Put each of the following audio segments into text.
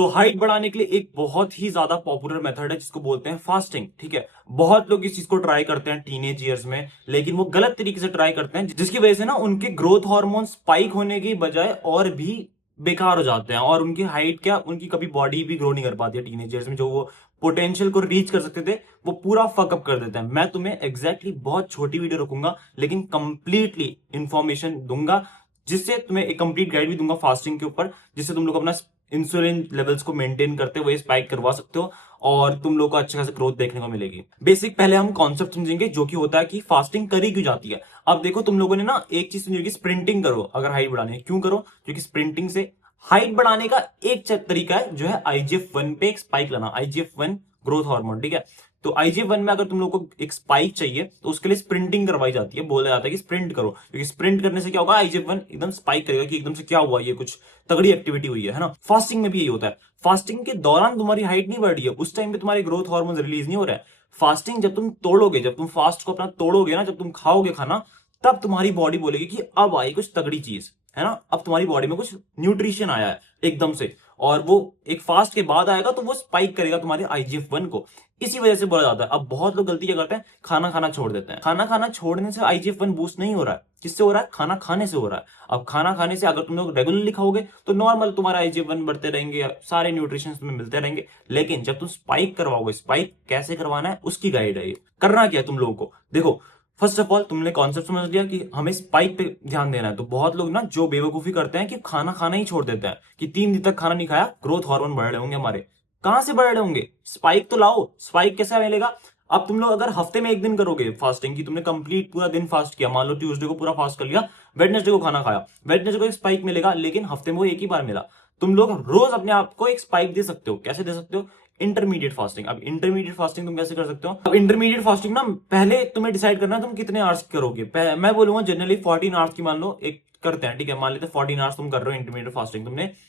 तो हाइट बढ़ाने के लिए एक बहुत ही ज्यादा पॉपुलर मेथड है जिसको बोलते हैं फास्टिंग। ठीक है, बहुत लोग इस चीज को ट्राई करते हैं टीनेज ईयर्स में, लेकिन वो गलत तरीके से ट्राई करते हैं, जिसकी वजह से ना उनके ग्रोथ हार्मोन स्पाइक होने की बजाय और भी बेकार हो जाते हैं, और उनकी हाइट क्या, उनकी कभी बॉडी भी ग्रो नहीं कर पाती है टीनेज ईयर्स में। जो वो पोटेंशियल को रीच कर सकते थे वो पूरा फकअप कर देते हैं। मैं तुम्हें एग्जैक्टली बहुत छोटी वीडियो रखूंगा लेकिन कंप्लीटली इंफॉर्मेशन दूंगा, जिससे तुम्हें एक कंप्लीट गाइड भी दूंगा फास्टिंग के ऊपर, जिससे तुम लोग अपना इंसुलिन लेवल्स को मेंटेन करते हुए स्पाइक करवा सकते हो और तुम लोग को अच्छे खासा ग्रोथ देखने को मिलेगी। बेसिक पहले हम कॉन्सेप्ट समझेंगे जो कि होता है कि फास्टिंग करी क्यों जाती है। अब देखो, तुम लोगों ने ना एक चीज सुनी होगी, स्प्रिंटिंग करो अगर हाइट बढ़ानी है। क्यों करो? क्योंकि स्प्रिंटिंग से हाइट बढ़ाने का एक तरीका है जो है IGF-1 पे एक स्पाइक लाना, IGF-1 ग्रोथ हार्मोन। ठीक है, तो IGF-1 में अगर तुम लोग को एक स्पाइक चाहिए तो उसके लिए स्प्रिंटिंग करवाई जाती है, बोला जाता है कि स्प्रिंट करो, क्योंकि स्प्रिंट करने से क्या होगा, IGF-1 एकदम स्पाइक करेगा कि एकदम से क्या हुआ, ये कुछ तगड़ी एक्टिविटी हुई है ना। फास्टिंग में भी यही होता है। फास्टिंग के दौरान तुम्हारी हाइट नहीं बढ़ रही है, उस टाइम पे तुम्हारे ग्रोथ हार्मोन रिलीज नहीं हो रहा है। फास्टिंग जब तुम तोड़ोगे, जब तुम फास्ट को अपना तोड़ोगे ना, जब तुम खाओगे खाना, तब तुम्हारी बॉडी बोलेगी कि अब आई कुछ तगड़ी चीज, है ना, अब तुम्हारी बॉडी में कुछ न्यूट्रिशन आया है एकदम से, और वो एक फास्ट के बाद आएगा तो वो स्पाइक करेगा तुम्हारे IGF-1 को। इसी वजह से बोला जाता है। अब बहुत लोग गलती क्या करते हैं, खाना खाना छोड़ देते हैं। खाना खाना छोड़ने से IGF-1 बूस्ट नहीं हो रहा है। किससे हो रहा है? खाना खाने से हो रहा है। अब खाना खाने से अगर तुम लोग रेगुलरली खाओगे तो नॉर्मल तुम्हारा IGF-1 बढ़ते रहेंगे, सारे न्यूट्रिशन तुम्हें मिलते रहेंगे। लेकिन जब तुम स्पाइक करवाओगे, स्पाइक कैसे करवाना है उसकी गाइड है ये। करना क्या है तुम लोगों को, देखो, फर्स्ट ऑफ ऑल तुमने कॉन्सेप्ट समझ लिया कि हमें स्पाइक पे ध्यान देना है। तो बहुत लोग ना जो बेवकूफी करते हैं कि खाना खाना ही छोड़ देते हैं कि 3 दिन तक खाना नहीं खाया, ग्रोथ हार्मोन बढ़ रहे होंगे हमारे। कहां से बढ़ रहे होंगे? स्पाइक तो लाओ। स्पाइक कैसे मिलेगा? अब तुम लोग अगर हफ्ते में एक दिन करोगे फास्टिंग की, तुमने कंप्लीट पूरा दिन फास्ट किया, मान लो ट्यूसडे को पूरा फास्ट कर लिया, वेडनेसडे को खाना खाया, वेडनेसडे को एक स्पाइक मिलेगा, लेकिन हफ्ते में वो एक ही बार मिला। तुम लोग रोज अपने आप को एक स्पाइक दे सकते हो। कैसे दे सकते हो? Intermediate fasting. अब इंटरमीडिएट फास्टिंग तुम कैसे कर सकते हो? अब इंटरमीडिएट फास्टिंग ना, पहले तुम्हें डिसाइड करना है तुम कितने आवर्स करोगे। मैं बोलूंगा जनरली 14 आवर्स की मान लो एक करते हैं। ठीक है, मान लेते हैं 14 आवर्स तुम कर रहे हो इंटरमीडिएट फास्टिंग।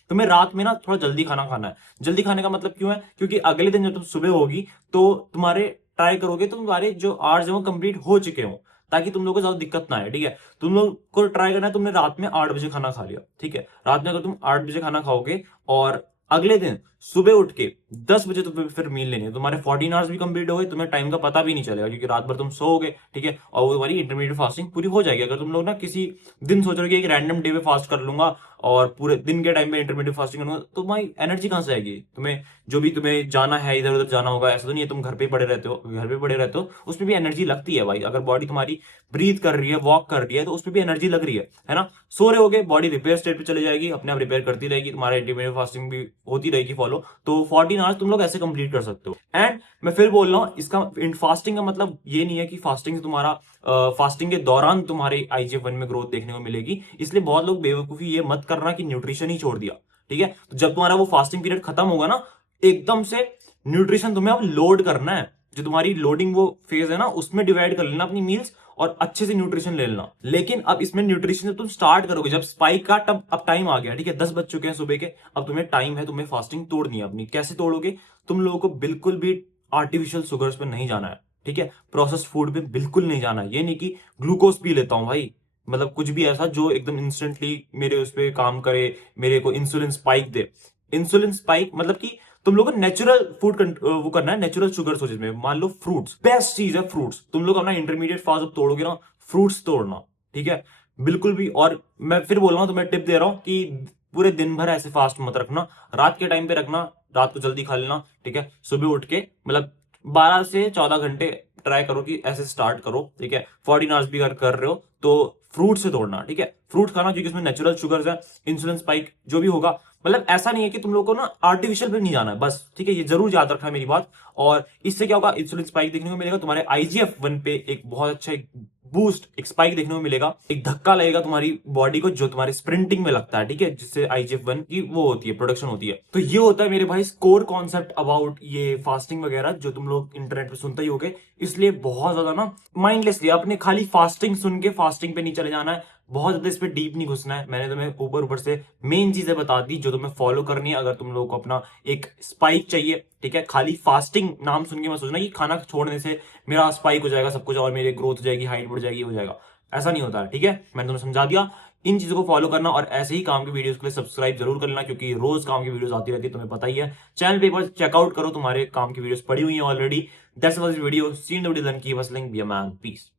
तुम्हें रात में ना थोड़ा जल्दी खाना खाना है। जल्दी खाने का मतलब क्यों है? क्योंकि अगले दिन जब तुम सुबह होगी तो तुम्हारे ट्राई करोगे तो तुम्हारे जो आवर्स है वो कंप्लीट हो चुके हो, ताकि तुम लोग को ज्यादा दिक्कत ना आए। ठीक है, तुम लोग को ट्राई करना है, तुमने रात में 8 बजे खाना खा लिया। ठीक है, रात में अगर तुम 8 बजे खाना खाओगे और अगले दिन सुबह उठ के 10 बजे तो फिर मील लेनी है, तुम्हारे 14 आवर्स भी कंप्लीट हो गए, तुम्हें टाइम का पता भी नहीं चलेगा क्योंकि रात भर तुम सोओगे। ठीक है, और वो तुम्हारी इंटरमीडिएट फास्टिंग पूरी हो जाएगी। अगर तुम लोग ना किसी दिन सोच रहे हो कि एक रैंडम डे पे फास्ट कर लूंगा और पूरे दिन के टाइम पे इंटरमीडिएट फास्टिंग करूंगा, तो तुम्हारी एनर्जी कहां से आएगी? तुम्हें जो भी तुम्हें जाना है, इधर उधर जाना होगा, ऐसा तो नहीं है तुम घर पे पड़े रहते हो। घर पे पड़े रहते हो उसमें भी एनर्जी लगती है भाई। अगर बॉडी तुम्हारी ब्रीथ कर रही है, वॉक कर रही है, तो उसमें भी एनर्जी लग रही है ना। सो रहे होगे, बॉडी रिपेयर स्टेट पे चली जाएगी, अपने आप रिपेयर करती रहेगी, तुम्हारा इंटरमीडिएट फास्टिंग भी होती रहेगी फॉलो। तो 14 आवर्स तुम लोग ऐसे कंप्लीट कर सकते हो। एंड मैं फिर बोल रहा हूँ, इसका फास्टिंग का मतलब ये नहीं है कि फास्टिंग से तुम्हारा फास्टिंग के दौरान तुम्हारे IGF-1 में ग्रोथ देखने को मिलेगी। इसलिए बहुत लोग बेवकूफी ये मत करना कि न्यूट्रिशन ही छोड़ दिया। ठीक है, तो जब तुम्हारा वो फास्टिंग पीरियड खत्म होगा ना, एकदम से न्यूट्रिशन तुम्हें अब लोड करना है। जो तुम्हारी लोडिंग वो फेज है ना, उसमें डिवाइड कर लेना अपनी मील्स और अच्छे से न्यूट्रिशन ले लेना। लेकिन अब इसमें न्यूट्रिशन जब तुम स्टार्ट करोगे, जब स्पाइक का अब टाइम आ गया, ठीक है, 10 बज चुके हैं सुबह के, अब तुम्हें टाइम है, तुम्हें फास्टिंग तोड़नी है अपनी। कैसे तोड़ोगे? तुम लोगों को बिल्कुल भी आर्टिफिशियल शुगर्स पे नहीं जाना है। ठीक है, प्रोसेस फूड पे बिल्कुल नहीं जाना है। ये नहीं कि ग्लूकोज पी लेता हूं भाई, मतलब कुछ भी ऐसा जो एकदम इंस्टेंटली मेरे उस पर काम करे, मेरे को इंसुलिन स्पाइक दे। इंसुलिन स्पाइक मतलब कि तुम लोग को नेचुरल फूड वो करना है, नेचुरल शुगर्स हो जिसमें, मान लो फ्रूट्स, बेस्ट चीज है फ्रूट्स। तुम लोग अपना इंटरमीडिएट फास्ट जब तोड़ोगे ना, फ्रूट्स तोड़ना। ठीक है, बिल्कुल भी। और मैं फिर बोल रहा हूं, तुम्हें टिप दे रहा हूं कि पूरे दिन भर ऐसे फास्ट मत रखना, रात के टाइम पे रखना, रात को जल्दी खा लेना। ठीक है, सुबह उठ के मतलब 12 से 14 घंटे ट्राई करो कि ऐसे स्टार्ट करो। ठीक है, 14 आवर्स भी अगर कर रहे हो तो फ्रूट से तोड़ना। ठीक है, फ्रूट खाना क्योंकि उसमें नेचुरल शुगर्स है, इंसुलिन स्पाइक जो भी होगा, मतलब ऐसा नहीं है कि तुम लोग को ना आर्टिफिशियल पे नहीं जाना है बस। ठीक है, ये जरूर याद रखना है मेरी बात। और इससे क्या होगा, इंसुलिन स्पाइक देखने को मिलेगा, तुम्हारे IGF-1 पे एक बहुत अच्छा बूस्ट, एक स्पाइक देखने को मिलेगा, एक धक्का लगेगा तुम्हारी बॉडी को जो तुम्हारे स्प्रिंटिंग में लगता है। ठीक है, जिससे IGF-1 की वो होती है, प्रोडक्शन होती है। तो ये होता है मेरे भाई कोर कॉन्सेप्ट अबाउट ये फास्टिंग वगैरह, जो तुम लोग इंटरनेट पे सुनते ही होगे। इसलिए बहुत ज्यादा ना माइंडलेसली अपने खाली फास्टिंग सुन के फास्टिंग पे नहीं चले जाना है, बहुत ज्यादा इस पे डीप नहीं घुसना है। मैंने तुम्हें ऊपर ऊपर से मेन चीजें बता दी जो तुम्हें फॉलो करनी है अगर तुम लोगों को अपना एक स्पाइक चाहिए। ठीक है, खाली फास्टिंग नाम सुन के मत सोचना कि खाना छोड़ने से मेरा स्पाइक हो जाएगा सब कुछ और मेरी ग्रोथ हो जाएगी, हाइट बढ़ जाएगी, हो जाएगा। ऐसा नहीं होता है। ठीक है, मैंने तुम्हें समझा दिया। इन चीजों को फॉलो करना और ऐसे ही काम की वीडियोस के लिए सब्सक्राइब जरूर कर लेना, क्योंकि रोज काम की वीडियोस आती रहती है, तुम्हें पता ही है। चैनल पे एक बार चेकआउट करो, तुम्हारे काम की वीडियोस पड़ी हुई है already. That's was video, see in the video, then keep hustling, be a man, piece.